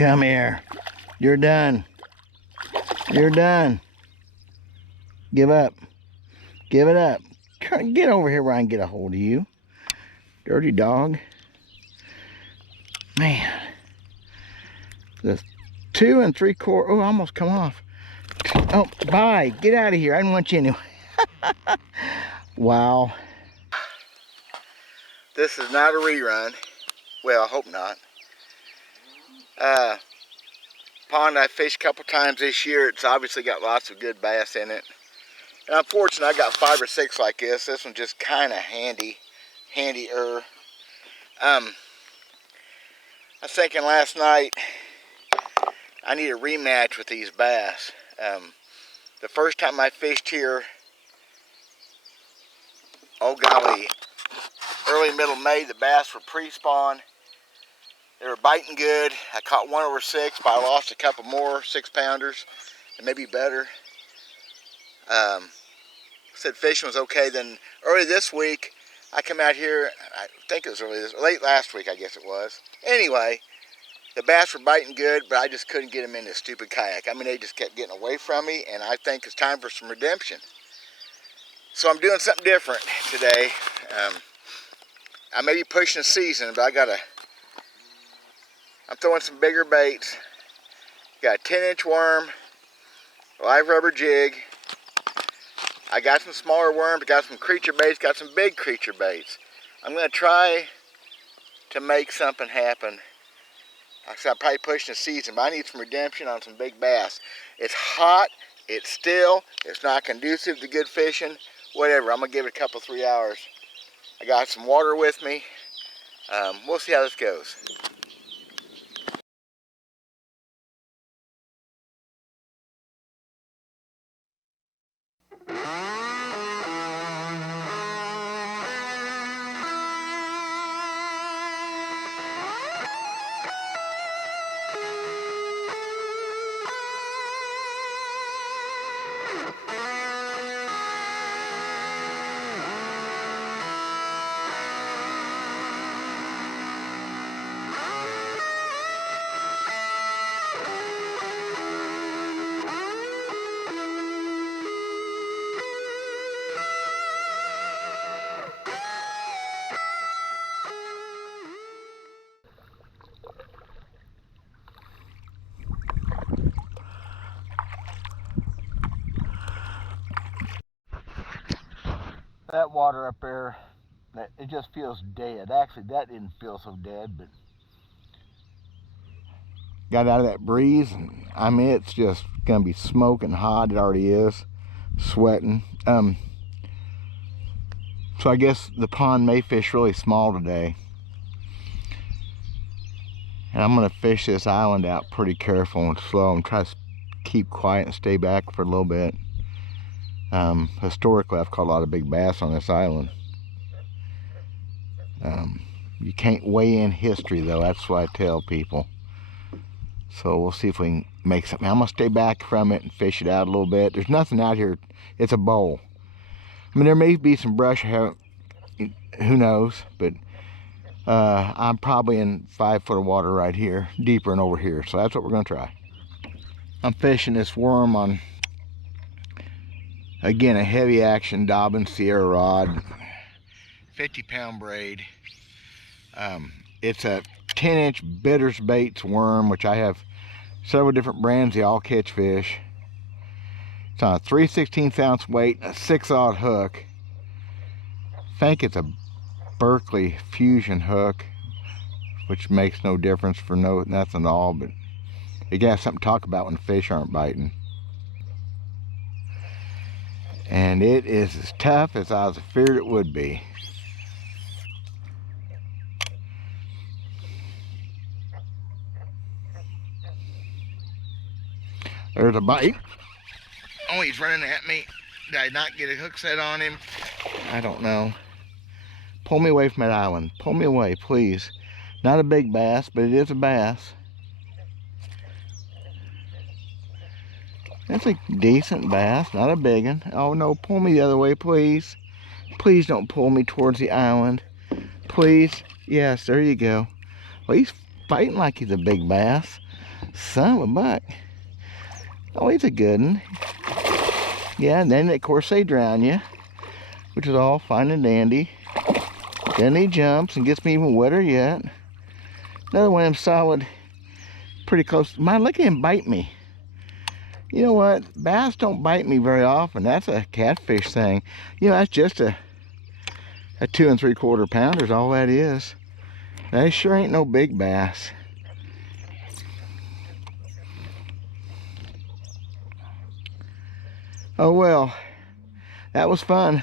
Come here. You're done. You're done. Give up. Give it up. Get over here where I can get a hold of you. Dirty dog. Man. The 2 3/4. Oh, I almost come off. Oh, bye. Get out of here. I didn't want you anyway. Wow. This is not a rerun. Well, I hope not. Pond I fished a couple times this year. It's obviously got lots of good bass in it. And I'm fortunate I got 5 or 6 like this. This one's just kind of handier. I was thinking last night I need a rematch with these bass. The first time I fished here, oh golly, early middle May, the bass were pre-spawn. They were biting good. I caught 1 over 6, but I lost a couple more 6-pounders, and maybe better. Said fishing was okay. Then early this week, I come out here. I think it was late last week, I guess it was. Anyway, the bass were biting good, but I just couldn't get them in this stupid kayak. I mean, they just kept getting away from me, and I think it's time for some redemption. So I'm doing something different today. I may be pushing the season, but I'm throwing some bigger baits. Got a 10-inch worm, live rubber jig. I got some smaller worms, got some creature baits, got some big creature baits. I'm going to try to make something happen. Like I said, I'm probably pushing the season, but I need some redemption on some big bass. It's hot, it's still, it's not conducive to good fishing, whatever. I'm going to give it a couple, 3 hours. I got some water with me. We'll see how this goes. That water up there, it just feels dead. Actually, that didn't feel so dead, but got out of that breeze. And, I mean, it's just gonna be smoking hot. It already is, sweating. So I guess the pond may fish really small today. And I'm gonna fish this island out pretty careful and slow and try to keep quiet and stay back for a little bit. Historically, I've caught a lot of big bass on this island. You can't weigh in history, though. That's what I tell people. So we'll see if we can make something. I'm gonna stay back from it and fish it out a little bit. There's nothing out here. It's a bowl. I mean, there may be some brush. Who knows? But I'm probably in 5 foot of water right here, deeper and over here. So that's what we're gonna try. I'm fishing this worm on, again, a heavy action Dobbin Sierra rod, 50-pound braid. It's a 10-inch bitters baits worm, which I have several different brands. They all catch fish. It's on a 3/16 ounce weight, a 6/0 hook. I think it's a Berkeley Fusion hook, which makes no difference for nothing at all, but you got something to talk about when the fish aren't biting. And it is as tough as I was feared it would be. There's a bite. Oh, he's running at me. Did I not get a hook set on him? I don't know. Pull me away from that island. Pull me away, please. Not a big bass, but it is a bass. That's a decent bass, not a big one. Oh no, pull me the other way, please. Please don't pull me towards the island. Please. Yes, there you go. Well, he's fighting like he's a big bass. Son of a buck. Oh, he's a good one. Yeah, and then of course they drown you, which is all fine and dandy. Then he jumps and gets me even wetter yet. Another one of them solid, pretty close. Man, look at him bite me. You know what? Bass don't bite me very often. That's a catfish thing. You know, that's just a 2 3/4 pounder is all that is. That sure ain't no big bass. Oh well, that was fun.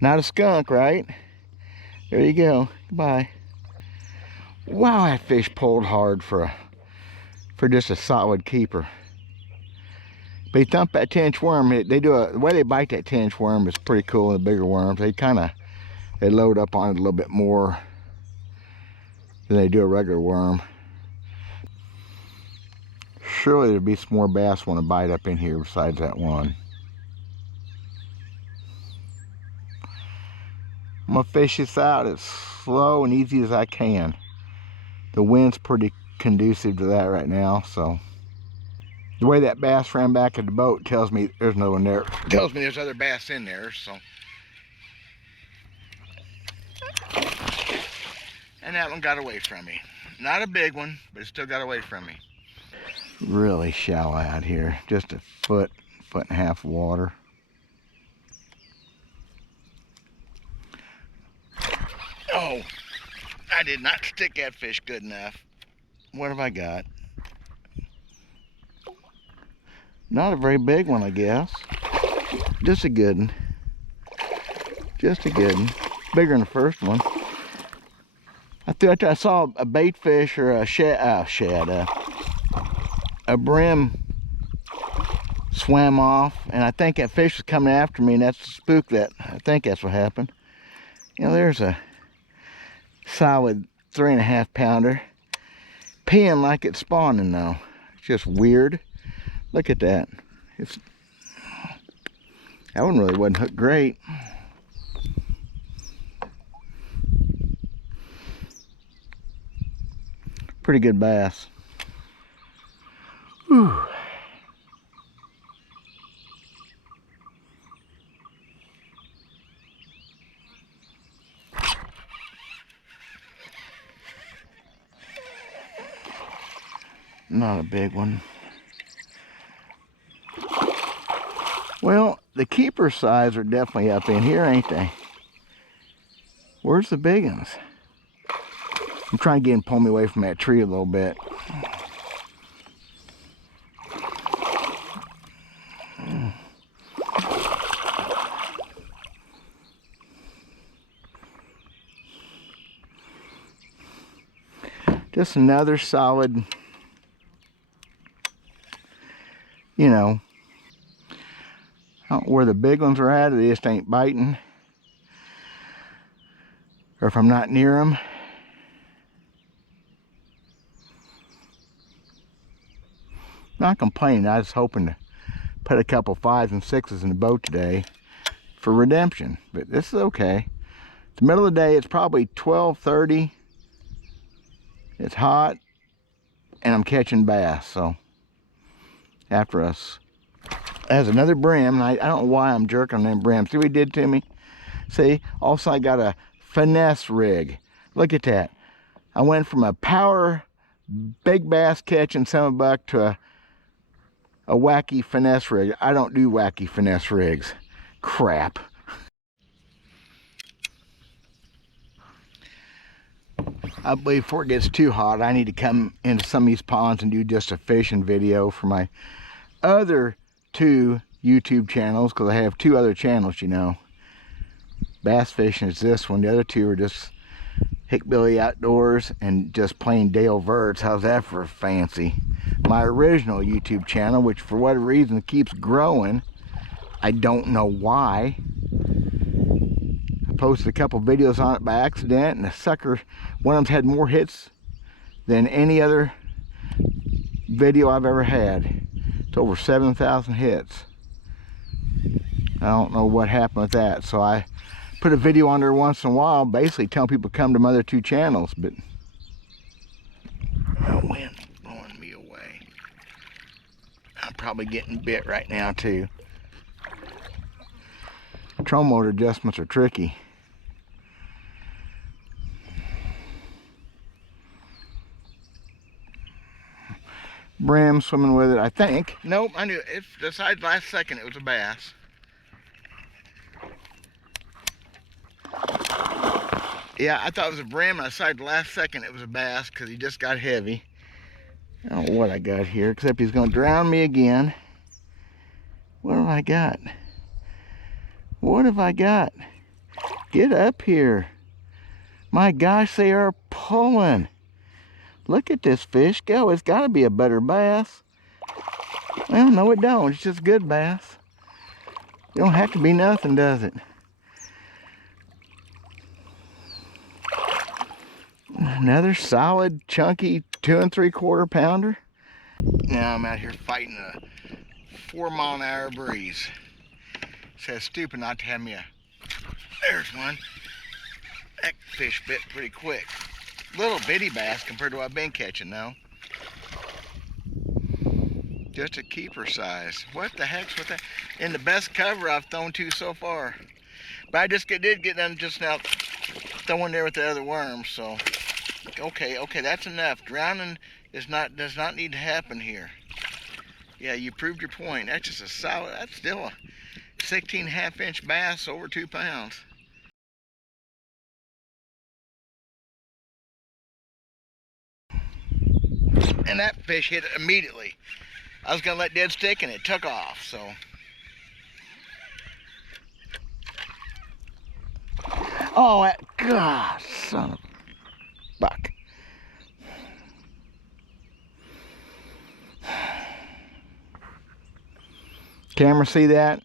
Not a skunk, right? There you go. Goodbye. Wow, that fish pulled hard for just a solid keeper. But he thumped that 10-inch worm. The way they bite that 10-inch worm is pretty cool. The bigger worms, they load up on it a little bit more than they do a regular worm. Surely there'd be some more bass want to bite up in here besides that one. I'm gonna fish this out as slow and easy as I can. The wind's pretty conducive to that right now, so. The way that bass ran back at the boat tells me there's no one there. Tells me there's other bass in there, so. And that one got away from me. Not a big one, but it still got away from me. Really shallow out here. Just a foot and a half of water. Oh, I did not stick that fish good enough. What have I got? Not a very big one, I guess. Just a good one. Just a good one. Bigger than the first one. I saw a bait fish or a brim swam off, and I think that fish was coming after me, and that's the spook that. I think that's what happened. You know, there's a solid 3.5 pounder. Peeing like it's spawning though. It's just weird. Look at that. That one really wasn't hooked great. Pretty good bass. Whew. Not a big one. Well, the keeper size are definitely up in here, ain't they? Where's the big ones? I'm trying to get him to pull me away from that tree a little bit. Just another solid, you know, where the big ones are at, they just ain't biting. Or if I'm not near them. Not complaining, I was hoping to put a couple 5s and 6s in the boat today for redemption, but this is okay. It's the middle of the day, it's probably 12:30. It's hot, and I'm catching bass, so after us. There's another brim, and I don't know why I'm jerking on them brims. See what he did to me? See, also I got a finesse rig. Look at that. I went from a power big bass catching some buck to a wacky finesse rig. I don't do wacky finesse rigs. Crap. I believe before it gets too hot, I need to come into some of these ponds and do just a fishing video for my other 2 YouTube channels, because I have 2 other channels, you know. Bass fishing is this one. The other 2 are just Hickbilly Outdoors and just plain Dale Verts. How's that for fancy? My original YouTube channel, which for whatever reason keeps growing. I don't know why. Posted a couple videos on it by accident, and the sucker, one of them had more hits than any other video I've ever had. It's over 7,000 hits. I don't know what happened with that, so I put a video on there once in a while, basically telling people to come to my other 2 channels, but the wind's blowing me away. probably getting bit right now too. Trolling motor adjustments are tricky. Brim swimming with it, I think. Nope, I knew it. It decided last second it was a bass. Yeah, I thought it was a brim, and I decided last second it was a bass because he just got heavy. I don't know what I got here, except he's going to drown me again. What have I got? What have I got? Get up here. My gosh, they are pulling. Look at this fish go. It's got to be a better bass. Well, no it don't. It's just good bass. It don't have to be nothing, does it? Another solid, chunky 2 3/4 pounder. Now I'm out here fighting a 4-mile-an-hour breeze. Says stupid not to have me a... There's one. That fish bit pretty quick. Little bitty bass compared to what I've been catching now. Just a keeper size. What the heck's with that? In the best cover I've thrown to so far. But I just did get done just now throwing there with the other worms, so okay, that's enough. Drowning does not need to happen here. Yeah, you proved your point. That's just a solid, that's still a 16.5-inch bass over 2 pounds. And that fish hit it immediately. I was gonna let dead stick and it took off, so. Oh, that, God, son of a buck. Camera, see that?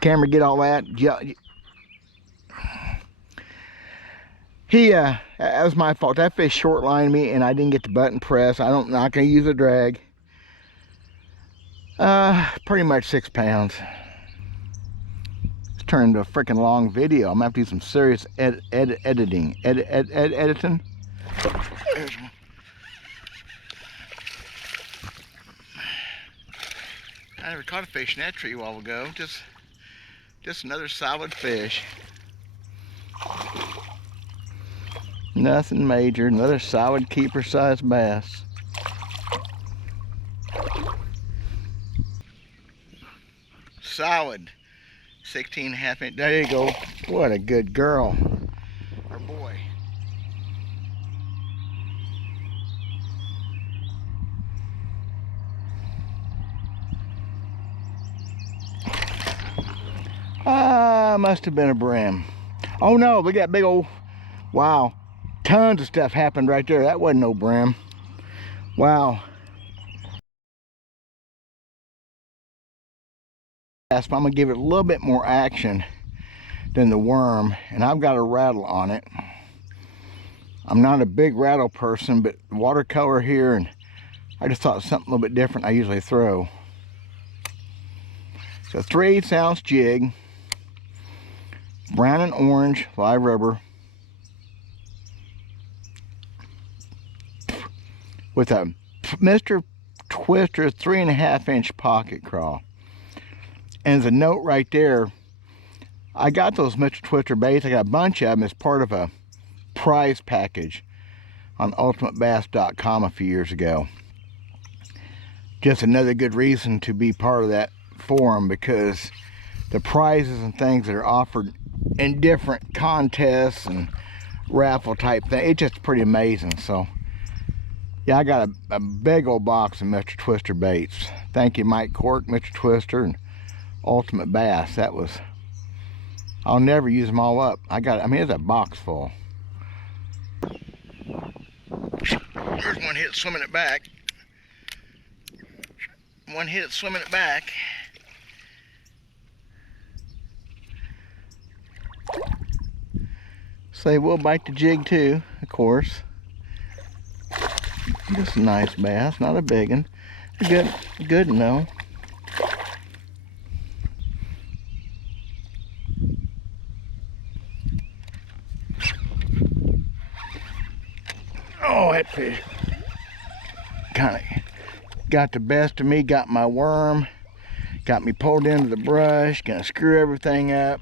Camera, get all that? That was my fault. That fish short lined me and I didn't get the button press. I'm not gonna use a drag. Pretty much 6 pounds. It's turned into a freaking long video. I'm gonna have to do some serious editing. Editing. There's one. I never caught a fish in that tree a while ago. Just another solid fish. Nothing major. Another solid keeper-sized bass. Solid 16.5-inch. There you go. What a good girl. Or boy. Must have been a brim. Oh no, look at that big old, wow. Tons of stuff happened right there. That wasn't no brim. Wow. I'm gonna give it a little bit more action than the worm, and I've got a rattle on it. I'm not a big rattle person, but watercolor here, and I just thought something a little bit different I usually throw. So 3/8 ounce jig, brown and orange live rubber, with a Mr. Twister 3.5-inch pocket crawl. And there's a note right there. I got those Mr. Twister baits. I got a bunch of them as part of a prize package on ultimatebass.com a few years ago. Just another good reason to be part of that forum, because the prizes and things that are offered in different contests and raffle type thing, it's just pretty amazing. So yeah, I got a big old box of Mr. Twister baits. Thank you, Mike Cork, Mr. Twister, and Ultimate Bass. That was, I'll never use them all up. I mean, it's a box full. There's one hit swimming it back. One hit swimming it back. Say we'll bite the jig too, of course. Just a nice bass, not a big one. Good no. Oh, that fish. kind of got the best of me, got my worm, got me pulled into the brush, gonna screw everything up.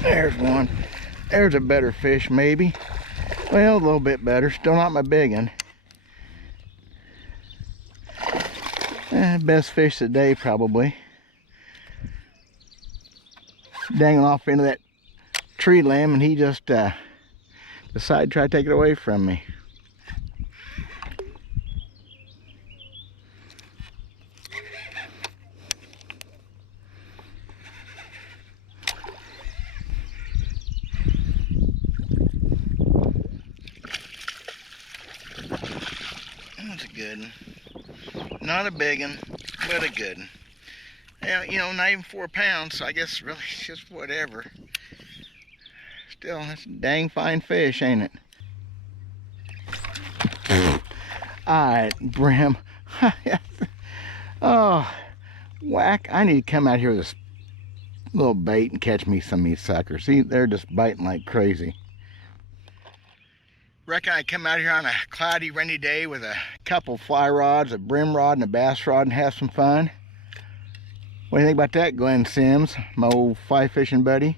There's one. There's a better fish, maybe. Well, a little bit better. Still not my big one. Best fish of the day, probably. Dangling off into that tree limb, and he just decided to try to take it away from me. That's a good one. Not a big one, but a good one. Yeah, you know, not even 4 pounds, so I guess really it's just whatever. Still, that's a dang fine fish, ain't it? Alright, brim. Oh, whack. I need to come out here with this little bait and catch me some of these suckers. See, they're just biting like crazy. Reckon I come out here on a cloudy, rainy day with a couple fly rods, a brim rod, and a bass rod and have some fun. What do you think about that, Glenn Sims, my old fly fishing buddy?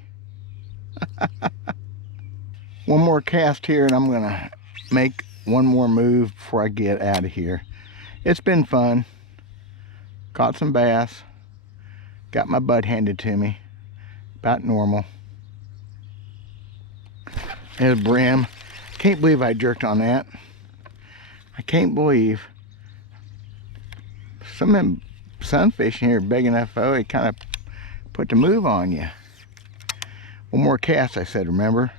One more cast here and I'm gonna make one more move before I get out of here. It's been fun. Caught some bass. Got my butt handed to me. About normal. There's brim. Can't believe I jerked on that. I can't believe. Some of them sunfish in here are big enough, oh, it kind of put the move on you. One more cast, I said, remember?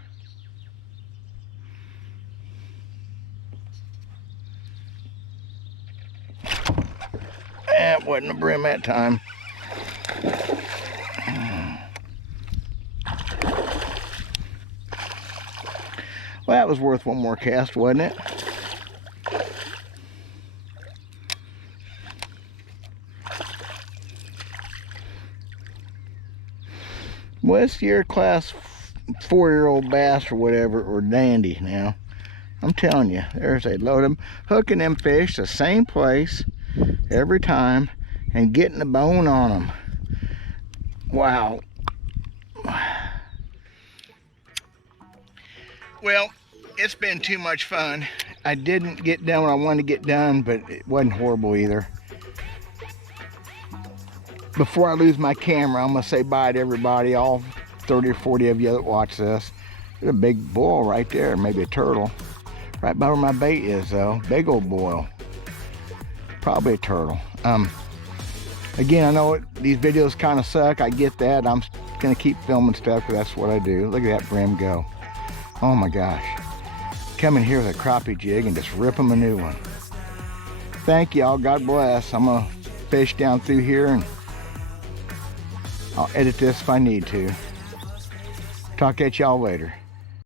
That wasn't a brim that time. Well, that was worth one more cast, wasn't it? Well, it's your class 4-year-old bass or whatever, or dandy now. I'm telling you, there's a load of them. Hooking them fish the same place every time and getting the bone on them. Wow. Well, it's been too much fun. I didn't get done what I wanted to get done, but it wasn't horrible either. Before I lose my camera, I'm going to say bye to everybody, all 30 or 40 of you that watch this. There's a big bull right there, maybe a turtle. Right by where my bait is, though. Big old bull. Probably a turtle. Again, I know these videos kind of suck. I get that. I'm going to keep filming stuff because that's what I do. Look at that brim go. Oh my gosh. Come in here with a crappie jig and just rip them a new one. Thank y'all. God bless. I'm going to fish down through here and I'll edit this if I need to. Talk at y'all later.